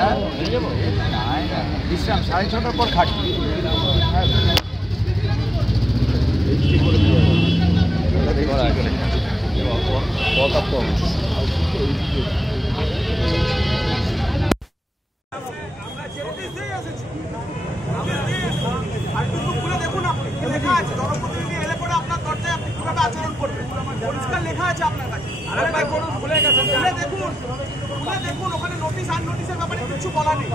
হ্যাঁ বিশ্রাম 6:30টার পর খাটি। দেখুন আপনি কি লেখা আছে, জনপ্রতিনিধি এলে পরে আপনার দরজায় আপনি কিভাবে আচরণ করবেন পরিষ্কার লেখা আছে আপনার কাছে। দেখুন ওখানে নোটিশ আর নোটিশের ব্যাপারে কিছু বলা নেই।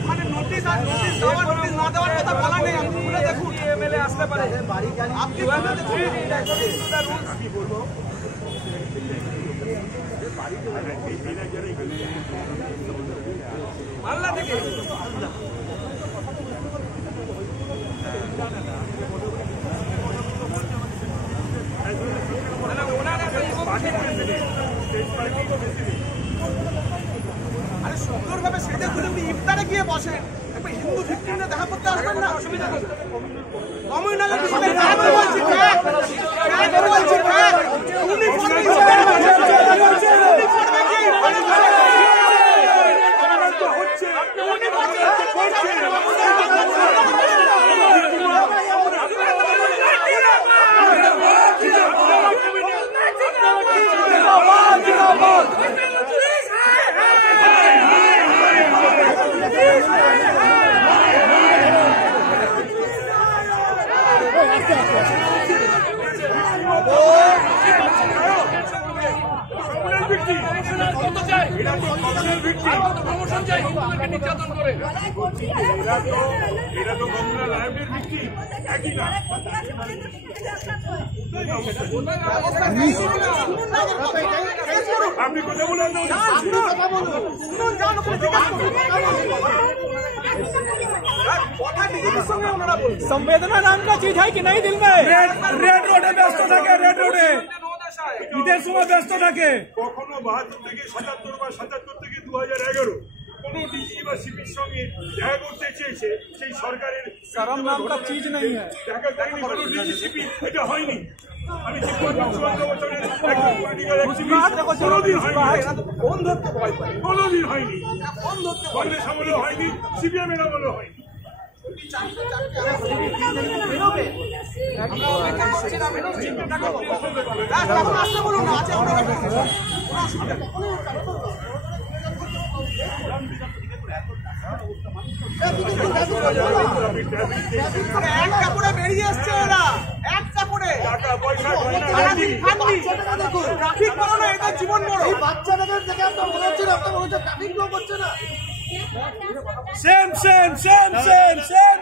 ওখানে নোটিশ আর নোটিশ দেওয়ার নোটিশ না দেওয়ার কথা বলা নেই। আপনি খুলে দেখুন, এমএলএ আসতে পারে, আপনি খুলে দেখুন। কি বলবো মাল্লা থেকে আরে সুন্দরভাবে সেটা খুলে উনি ইফতারে গিয়ে বসেন। একটা হিন্দু ভিক্টিমে দেখা করতে আসবেন না, অসুবিধা নেই। কমিউনাল হিসেবে বলছি संवेदना नाम का चीज है कि नहीं दिल में? रेड रोडे व्यस्त থাকে, रेड रोडे ঈদের সময় ব্যস্ত থাকে। কখনো 72 থেকে 77 বা 77 থেকে 2011 কোন ডিজি বা সিপির সঙ্গে দেখা করতে চেয়েছে সেই সরকারের शर्म नाम का चीज नहीं है। দেখা করেনি কোনো ডিজি সিপি, এটা হয়নি। আমি যে 55 বছরের একটা পলিটিক্যাল অ্যাক্টিভিস্ট, কোনোদিন হয়নি, কোনোদিন হয়নি, কংগ্রেস আমলেও হয়নি, সিপিএম এর আমলেও হয়নি। এক কাপড়ে বেরিয়ে এসছে ওরা, এক কাপড়ে ট্রাফিক করো না, এটা জীবন বড়। বাচ্চাদের দেখে আপনার মনে হচ্ছে ট্রাফিক করছে না। Same same same same same